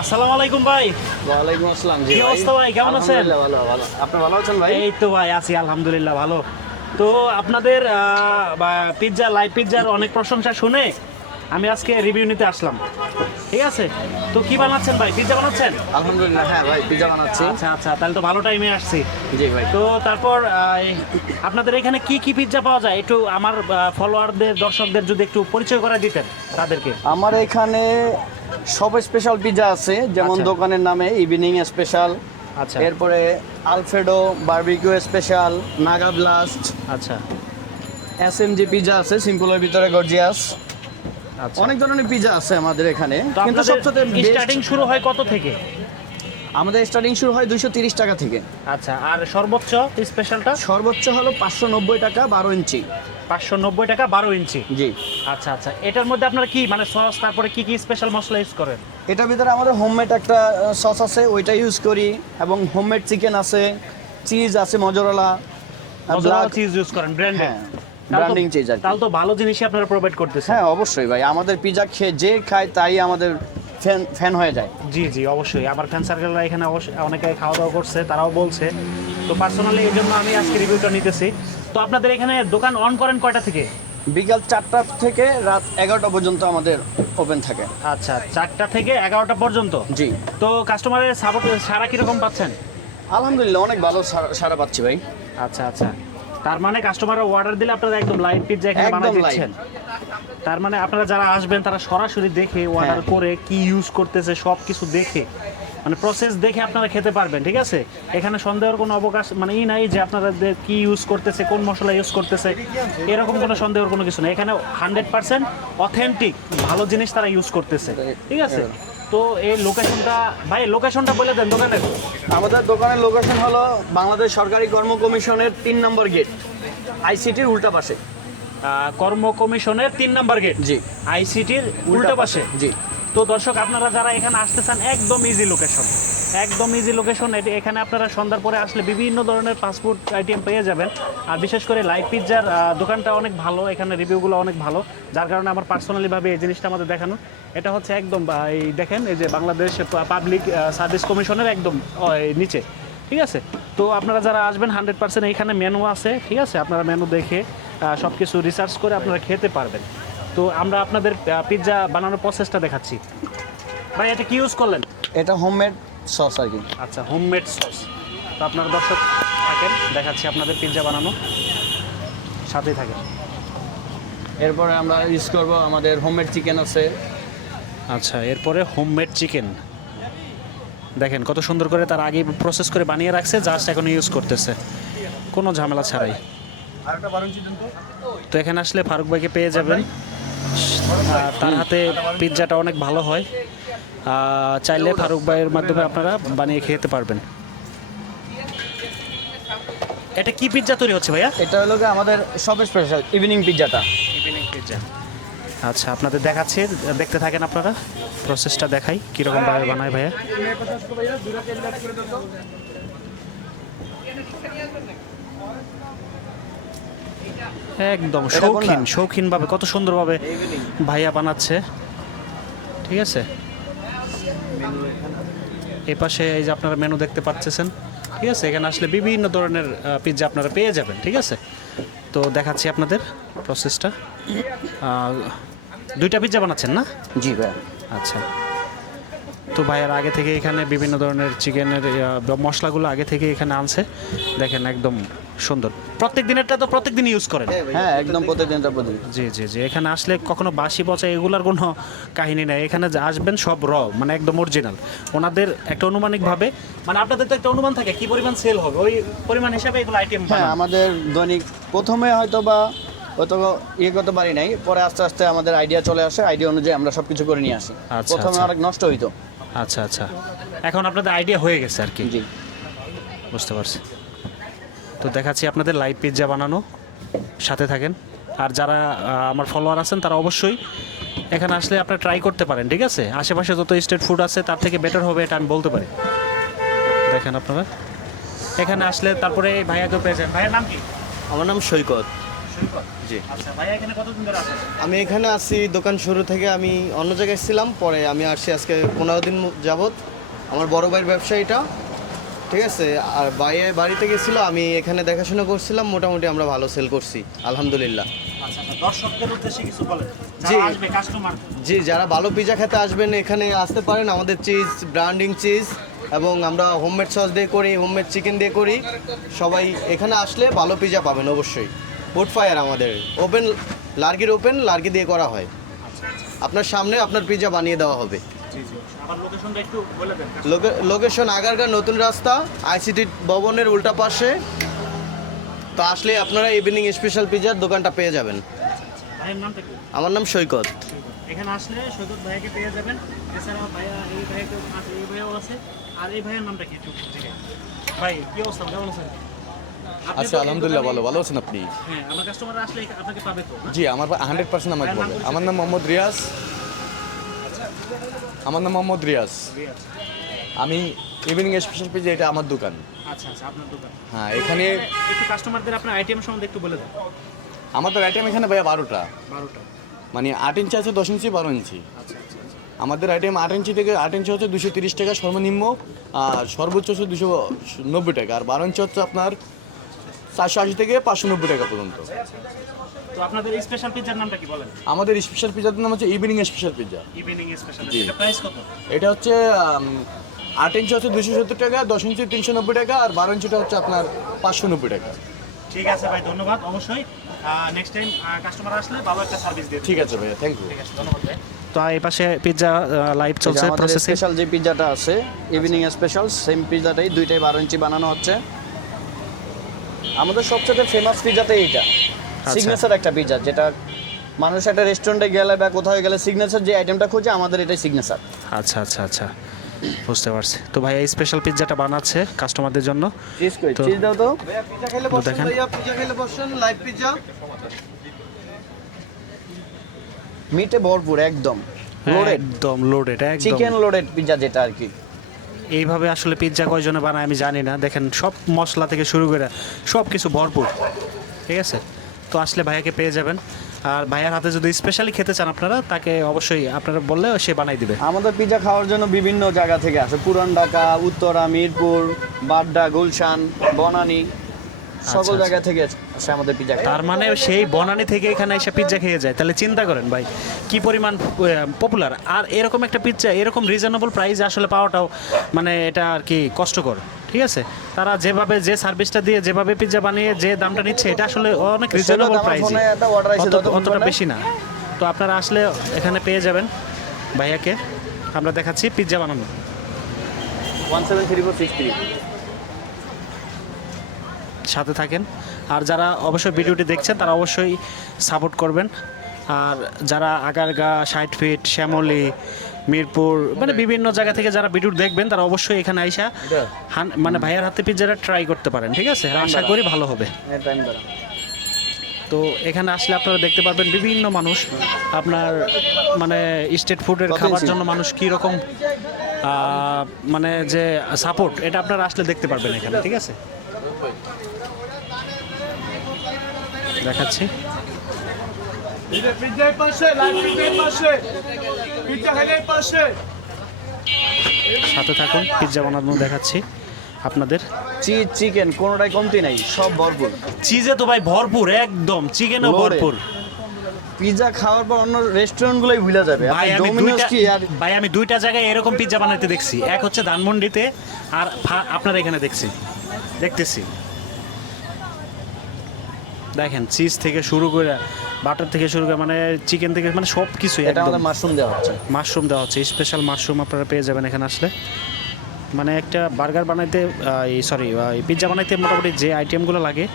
আসসালামু আলাইকুম ভাই। ওয়ালাইকুম আসসালাম। জি কি ভাই, অবস্থা ভাই, কেমন আছেন? আলহামদুলিল্লাহ ভালো ভালো। আপনি ভালো আছেন ভাই? এই তো ভাই আছি আলহামদুলিল্লাহ ভালো। তো আপনাদের পিৎজা লাইভ পিৎজার অনেক প্রশংসা শুনে আমি আজকে রিভিউ নিতে আসলাম। ঠিক আছে, তো কি বানাচ্ছেন ভাই, পিৎজা বানাচ্ছেন? আলহামদুলিল্লাহ, হ্যাঁ ভাই, পিজ্জা বানাচ্ছি। আচ্ছা আচ্ছা, তাহলে তো ভালো টাইমে আসছি। জি ভাই। তো তারপর আপনাদের এখানে কি কি পিৎজা পাওয়া যায় একটু আমার ফলোয়ারদের দর্শকদের যদি একটু পরিচয় করে দিতেন তাদেরকে। আমার এখানে সব স্পেশাল পিজ্জা আছে, যেমন আচ্ছা। দোকানের নামে ইভিনিং স্পেশাল, আচ্ছা এরপরে Alfredo, barbecue special, Naga blast, আচ্ছা এসএমজি পিজ্জা আছে, সিম্পলের ভিতরে গর্জিয়াস। আচ্ছা। অনেক ধরনের পিজ্জা আছে আমাদের এখানে, তো কিন্তু আপনাদের সবচেয়ে স্টার্টিং শুরু হয় কত থেকে? আমাদের স্টার্টিং শুরু হয় 230 টাকা থেকে। আচ্ছা, আর সর্বোচ্চ স্পেশালটা? সর্বোচ্চ হলো 590 টাকা 12 ইঞ্চি। 590 টাকা 12 ইঞ্চি। জি। আচ্ছা আচ্ছা, এটার মধ্যে আপনারা কি মানে সস তারপরে কি কি স্পেশাল মশলা ইউজ করেন? এটার ভিতরে আমাদের হোমমেড একটা সস আছে, ওইটা ইউজ করি, এবং হোমমেড চিকেন আছে, চিজ আছে মজরেলা, মজরেলা চিজ ইউজ করেন ব্র্যান্ডেড? হ্যাঁ, ব্র্যান্ডিং চিজ আর কি। তাহলে তো ভালো জিনিসই আপনারা প্রোভাইড করতেছেন। হ্যাঁ অবশ্যই ভাই, আমাদের পিজা খেয়ে যে খায় তাই আমাদের ফ্যান ফ্যান হয়ে যায়। জি জি অবশ্যই, আমার ফ্যান সার্কেলরা এখানে অবশ্যই অনেকে খাওয়া দাওয়া করছে, তারাও বলছে। তো পার্সোনালি এই জন্য আমি আজকে রিভিউটা নিতেছি। তো আপনাদের এখানে দোকান অন করেন কয়টা থেকে? বিকাল 4টা থেকে রাত 11টা পর্যন্ত আমাদের ওপেন থাকে। আচ্ছা, 4টা থেকে 11টা পর্যন্ত। জি। তো কাস্টমারের সাপোর্ট সারা কিরকম পাচ্ছেন? আলহামদুলিল্লাহ, অনেক ভালো সাড়া পাচ্ছি ভাই। আচ্ছা আচ্ছা, তার মানে কাস্টমাররা অর্ডার দিলে আপনারা একদম লাইভ পিৎজা এখানে একদম বানিয়ে live। দিচ্ছেন। তার মানে আপনারা যারা আসবেন তারা সরাসরি দেখে অর্ডার হ্যাঁ। করে কি ইউজ করতেছে সব কিছু দেখে মানে প্রসেস দেখে আপনারা খেতে পারবেন। ঠিক আছে, এখানে সন্দেহের কোনো অবকাশ মানে নাই যে আপনারা কি ইউজ করতেছে, কোন মশলা ইউজ করতেছে, এরকম কোনো সন্দেহের কোনো কিছু নেই। এখানে 100% অথেন্টিক ভালো জিনিস তারা ইউজ করতেছে। ঠিক আছে, তো এই লোকেশনটা ভাই, লোকেশনটা বলে দেন দোকানের। আমাদের দোকানের লোকেশন হলো বাংলাদেশ সরকারি কর্ম কমিশনের 3 নম্বর গেট, আইসিটির উল্টা পাশে। কর্ম কমিশনের 3 নাম্বার গেট। জি। আইসিটির উল্টা পাশে। জি। তো দর্শক আপনারা যারা এখানে আসতে চান একদম ইজি লোকেশন, একদম ইজি লোকেশন। এখানে আপনারা সন্ধ্যার পরে আসলে বিভিন্ন ধরনের ফাস্টফুড আইটেম পেয়ে যাবেন। আর বিশেষ করে লাইভ পিৎজার দোকানটা অনেক ভালো, এখানে রিভিউগুলো অনেক ভালো, যার কারণে আমার পার্সোনালিভাবে এই জিনিসটা আমাদের দেখানো। এটা হচ্ছে একদম এই দেখেন, এই যে বাংলাদেশ পাবলিক সার্ভিস কমিশনের একদম নিচে। ঠিক আছে, তো আপনারা যারা আসবেন 100% এইখানে মেনু আছে। ঠিক আছে, আপনারা মেনু দেখে সব কিছু রিসার্চ করে আপনারা খেতে পারবেন। তো আমরা আপনাদের পিৎজা বানানোর প্রসেসটা দেখাচ্ছি। ভাই এটা কি ইউজ করলেন? এটা হোমমেড সস আর কি। আচ্ছা, হোমমেড সস। তো আপনার দর্শক থাকেন, দেখাচ্ছি আপনাদের পিৎজা বানানো, সাথেই থাকেন। এরপরে আমরা ইউজ করব আমাদের হোমমেড চিকেন আছে। আচ্ছা, এরপরে হোমমেড চিকেন দেখেন কত সুন্দর করে তার আগে প্রসেস করে বানিয়ে রাখছে, জাস্ট এখন ইউজ করতেছে কোনো ঝামেলা ছাড়াই। তো এখানে আসলে ফারুক ভাইকে পেয়ে যাবেন, তার হাতে পিৎজাটা অনেক ভালো হয়। চাইলে ফারুক ভাইয়ের মাধ্যমে আপনারা বানিয়ে খেতে পারবেন। এটা কি পিৎজা তৈরি হচ্ছে ভাইয়া? এটা হলো গিয়ে আমাদের সব স্পেশাল ইভিনিং পিৎজাটা। Evening pizza. আচ্ছা, আপনাদের দেখাচ্ছি, দেখতে থাকেন আপনারা, প্রসেসটা দেখাই কীরকম ভাবে বানায় ভাইয়া। একদম শৌখিনভাবে কত সুন্দরভাবে ভাইয়া বানাচ্ছে। ঠিক আছে, এই পাশে এই যে আপনারা মেনু দেখতে পাচ্ছেন। ঠিক আছে, এখানে আসলে বিভিন্ন ধরনের পিৎজা আপনারা পেয়ে যাবেন। ঠিক আছে, তো দেখাচ্ছি আপনাদের প্রসেসটা। 2টা পিৎজা বানাচ্ছেন না? জি ভাই। আচ্ছা, তো ভাইয়ার আগে থেকে এখানে বিভিন্ন ধরনের চিকেনের মশলাগুলো আগে থেকে এখানে আনছে। দেখেন একদম সুন্দর। প্রত্যেক দিনেরটা তো প্রত্যেক দিন ইউজ করেন? হ্যাঁ একদম প্রতিদিনটা প্রতিদিন। জি জি জি, এখানে আসলে কখনো বাসি পচা এগুলার কোনো কাহিনী নেই। এখানে যে আসবেন সব মানে একদম অরিজিনাল। ওনাদের একটা অনুমানিকভাবে মানে আপনাদের তো একটা অনুমান থাকে কি পরিমাণ সেল হবে, ওই পরিমাণ হিসাবে এগুলো আইটেম। হ্যাঁ, আমাদের দৈনিক প্রথমে হয়তো বা করতে পারি নাই, পরে আস্তে আস্তে আমাদের আইডিয়া চলে আসে, আইডিয়া অনুযায়ী আমরা সব কিছু করে নিয়ে আসি। আচ্ছা, প্রথমে আচ্ছা। অনেক নষ্ট হইতো। আচ্ছা আচ্ছা, এখন আপনাদের আইডিয়া হয়ে গেছে আর কি। জি। বুঝতে পারছি। তো দেখাচ্ছি আপনাদের লাইভ পিৎজা বানানো, সাথে থাকেন। আর যারা আমার ফলোয়ার আছেন তারা অবশ্যই এখানে আসলে আপনারা ট্রাই করতে পারেন। ঠিক আছে, আশেপাশে যত স্ট্রিট ফুড আছে তার থেকে বেটার হবে এটা আমি বলতে পারি। দেখেন আপনারা এখানে আসলে তারপরে এই ভাইয়াকে পেয়ে যান। ভাইয়ের নাম কি? আমার নাম সৈকত। সৈকত? জি। আচ্ছা ভাইয়া এখানে কতদিন ধরে আছেন? আমি এখানে আসছি দোকান শুরু থেকে। আমি অন্য জায়গায় ছিলাম, পরে আমি আসছি আজকে 15 দিন যাবত। আমার বড় ভাইয়ের ব্যবসা এটা, ঠিক আছে। আর ভাইয়ের বাড়িতে গেছিলো, আমি এখানে দেখাশোনা করছিলাম। মোটামুটি আমরা ভালো সেল করছি আলহামদুলিল্লাহ। আচ্ছা আচ্ছা, দর্শকদের উদ্দেশ্যে কিছু বলেন, জি। যারা আসবে কাস্টমার। জি, যারা ভালো পিজা খেতে আসবেন এখানে আসতে পারেন। আমাদের চিজ ব্র্যান্ডিং চিজ, এবং আমরা হোমমেড সস দিয়ে করি, হোমমেড চিকেন দিয়ে করি। সবাই এখানে আসলে ভালো পিজা পাবেন অবশ্যই। উড ফায়ার আমাদের ওপেন, লার্গি দিয়ে করা হয়। আপনার সামনে আপনার পিজা বানিয়ে দেওয়া হবে। জি জি, আবার লোকেশনটা একটু বলে দেন। লোকেশন আগারগাঁ নতুন রাস্তা, আইসিটি ভবনের উল্টা পাশে। তো আসলে আপনারা ইভিনিং স্পেশাল পিজার দোকানটা পেয়ে যাবেন। ভাইয়ের নামটা কি? আমার নাম সৈকত। এখানে আসলে সৈকত ভাইয়াকে পেয়ে যাবেন। এছাড়াও ভাইয়া এই ভাইয়াকে আছে, এই ভাইয়াও আছে। আর এই ভাইয়ের নামটা কি একটু জিজ্ঞেস? ভাই কি অবস্থা, কেমন আছেন? আপনি আচ্ছা তো এই আলহামদুলিল্লাহ, দোকানে- ভালো আছেন আপনি? হ্যাঁ, আমার কাস্টমাররা আসলে আপনাকে পাবে তো না? জি, আমার 100% আমাকে ভাইয়ের নাম বলে। পরিচয় আমার নাম মোহাম্মদ রিয়াজ। আমার নাম মোহাম্মদ রিয়াজ। জি, আচ্ছা আমি ইভিনিং স্পেশাল পিজা, এটা আমার দোকান। আচ্ছা আচ্ছা, আপনার দোকান। হ্যাঁ, এখানে একটু কাস্টমারদের আপনার আইটেম সম্বন্ধে একটু বলে দেন। আমাদের আইটেম এখানে ভাইয়া 12টা, 12টা। মানে 8 ইঞ্চি আছে, 10 ইঞ্চি, 12 ইঞ্চি। আচ্ছা আচ্ছা আচ্ছা। আমাদের আইটেম 8 ইঞ্চি থেকে 8 ইঞ্চি হচ্ছে 230 টাকা সর্বনিম্ন, আর সর্বোচ্চ হচ্ছে 290 টাকা। আর 12 ইঞ্চি হচ্ছে আপনার 480 থেকে 590 টাকা পর্যন্ত। তো আপনাদের এই স্পেশাল পিৎজার নামটা কি বলেন? আমাদের স্পেশাল পিজার নাম হচ্ছে evening special pizza. Evening special. জি। এটা প্রাইস কত? এটা হচ্ছে 8 ইঞ্চি হচ্ছে 270 টাকা, 10 ইঞ্চি 390 টাকা, আর 12 ইঞ্চিটা হচ্ছে আপনার 590 টাকা। ঠিক আছে ভাই, ধন্যবাদ। অবশ্যই নেক্সট টাইম কাস্টমার আসলে ভালো একটা সার্ভিস দিয়ে ঠিক আছে ভাইয়া, থ্যাংক ইউ। ঠিক আছে, ধন্যবাদ ভাই। তো এই পাশে পিৎজা লাইভ এই যে চলছে আমাদের প্রসেসিং। স্পেশাল যে পিৎজাটা আছে, ইভিনিং স্পেশাল, সেম পিৎজাটাই দুইটাই 12 ইঞ্চি বানানো হচ্ছে। আমাদের সবচেয়ে ফেমাস পিৎজাটাই এটা, সিগনেচার একটা পিৎজা, যেটা মানুষ একটা রেস্টুরেন্টে গেলে বা কোথাও গেলে সিগনেচার যে আইটেমটা খোঁজে, আমাদের এটাই সিগনেচার। আচ্ছা আচ্ছা আচ্ছা, বুঝতে পারছি। তো ভাই এই স্পেশাল পিৎজাটা বানাচ্ছে কাস্টমারদের জন্য। চিজ কই, তো- চিজ দাও তো। ভাইয়া পিজা খেলে তো বসেন, দেখেন। ভাইয়া পিজা খেলে বসেন, লাইভ পিজা। মিটে ভরপুর একদম, লোডেড একদম লোডেড, একদম। চিকেন লোডেড পিৎজা যেটা আর কি। এইভাবে আসলে পিৎজা কয়জনে বানায় আমি জানি না। দেখেন সব মশলা থেকে শুরু করে সব কিছু ভরপুর, ঠিক আছে। তো আসলে ভাইয়াকে পেয়ে যাবেন। আর ভাইয়ার হাতে যদি স্পেশালি খেতে চান আপনারা, তাকে অবশ্যই আপনারা বললে সে বানাই দিবে। আমাদের পিৎজা খাওয়ার জন্য বিভিন্ন জায়গা থেকে আসে, পুরান ঢাকা, উত্তরা, মিরপুর, বাড্ডা, গুলশান, বনানী, সকল আচ্ছা। জায়গা থেকে আসে আমাদের পিৎজা খাওয়া। তার মানে সেই বনানী থেকে এখানে এসে পিৎজা খেয়ে যায়, তাহলে চিন্তা করেন ভাই কি পরিমাণ পপুলার। আর এরকম একটা পিৎজা এরকম রিজনেবল প্রাইসে আসলে পাওয়াটাও মানে এটা আর কি কষ্টকর, ঠিক আছে। তারা যেভাবে যে সার্ভিসটা দিয়ে যেভাবে পিৎজা বানিয়ে যে দামটা নিচ্ছে, এটা আসলে অনেক রিজনেবল আমার প্রাইস, ফোনে একটা order আইছে, দাও তো অতটা ফোনে। বেশি না। তো আপনারা আসলে এখানে পেয়ে যাবেন ভাইয়াকে। আমরা দেখাচ্ছি পিৎজা বানানো। 173463। সাথে থাকেন। আর যারা অবশ্যই ভিডিওটি দেখছেন তারা অবশ্যই সাপোর্ট করবেন। আর যারা আগারগা, 60 ফিট, শ্যামলী, মিরপুর, মানে বিভিন্ন জায়গা থেকে যারা ভিডিও দেখবেন তারা অবশ্যই এখানে আইসা মানে ভাইয়ার হাতে পিৎজাটা ট্রাই করতে পারেন, ঠিক আছে। আশা করি ভালো হবে। হ্যাঁ, টাইম দাঁড়া। তো এখানে আসলে আপনারা দেখতে পারবেন বিভিন্ন মানুষ আপনার মানে স্ট্রিট ফুডের কত খাবার ইঞ্চি? জন্য মানুষ কীরকম মানে যে সাপোর্ট, এটা আপনারা আসলে দেখতে পারবেন এখানে, ঠিক আছে। দেখাচ্ছি। পিজ্জার পাশে, লাইভ পিজ্জার পাশে, পিজ্জা খেলে পাশে। সাথে থাকুন, পিৎজা বানানো দেখাচ্ছি আপনাদের। চিজ, চিকেন কোনোটাই কমতি নাই, সব ভরপুর। চিজে তো ভাই ভরপুর, একদম চিকেনও Loaded। ভরপুর। পিৎজা খাওয়ার পর অন্য রেস্টুরেন্টগুলোই ভুলে যাবে। ভাই আপনি আমি ডোমিনোস দুইটা কি আর ভাই আমি দুইটা জায়গায় এরকম পিৎজা বানাতে দেখছি, এক হচ্ছে ধানমন্ডিতে আর আপনার এখানে দেখতেছি। দেখেন চিজ থেকে শুরু করে বাটার থেকে শুরু করে মানে চিকেন থেকে মানে সব কিছু এটা একদম। আমাদের মাশরুম দেওয়া হচ্ছে। মাশরুম দেওয়া হচ্ছে, স্পেশাল মাশরুম আপনারা পেয়ে যাবেন এখানে আসলে। মানে একটা বার্গার বানাইতে পিৎজা বানাইতে মোটামুটি যে আইটেমগুলো লাগে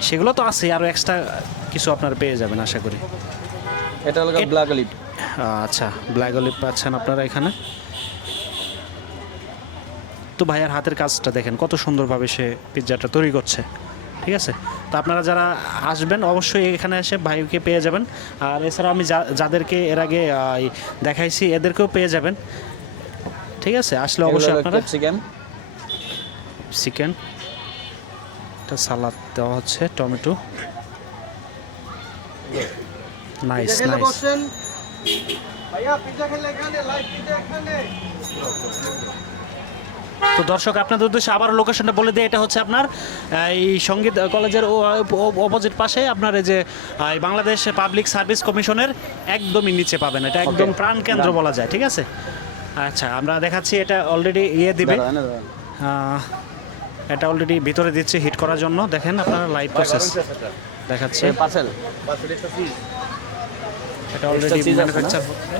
সেগুলো তো আছে, আরও এক্সট্রা কিছু আপনারা পেয়ে যাবেন আশা করি। এটা হলো ব্ল্যাক অলিভ। আচ্ছা, ব্ল্যাক অলিভ পাচ্ছেন আপনারা এখানে। তো ভাইয়ার হাতের কাজটা দেখেন কত সুন্দরভাবে সে পিৎজাটা তৈরি করছে, ঠিক আছে। তো আপনারা যারা আসবেন অবশ্যই এখানে এসে ভাইকে পেয়ে যাবেন। আর এছাড়া আমি যাদেরকে এর আগে দেখাইছি এদেরকেও পেয়ে যাবেন, ঠিক আছে। আসলে অবশ্যই আপনারা ক্যাপসিকাম, চিকেন, একটা সালাদ দেওয়া হচ্ছে, টমেটো, নাইস পিজা খেলে নাইস। বসেন ভাইয়া, পিজা খেলে এখানে, লাইভ পিজা এখানে। তো দর্শক আপনাদের উদ্দেশ্যে আবার লোকেশনটা বলে দিই, এটা হচ্ছে আপনার এই সঙ্গীত কলেজের অপোজিট পাশে আপনার এই যে এই বাংলাদেশ পাবলিক সার্ভিস কমিশনের একদমই নিচে পাবেন, এটা একদম প্রাণকেন্দ্র বলা যায়, ঠিক আছে। আচ্ছা আমরা দেখাচ্ছি, এটা অলরেডি দিবে, দাঁড়ান, দাঁড়ান। এটা অলরেডি ভিতরে দিচ্ছে হিট করার জন্য, দেখেন আপনারা লাইভ প্রসেস দেখাচ্ছে, পার্সেল এটা অলরেডি cheese আছে না? ম্যানুফ্যাকচার হচ্ছে।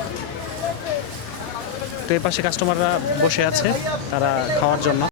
তো এই পাশে কাস্টমাররা বসে আছে তারা খাওয়ার জন্য।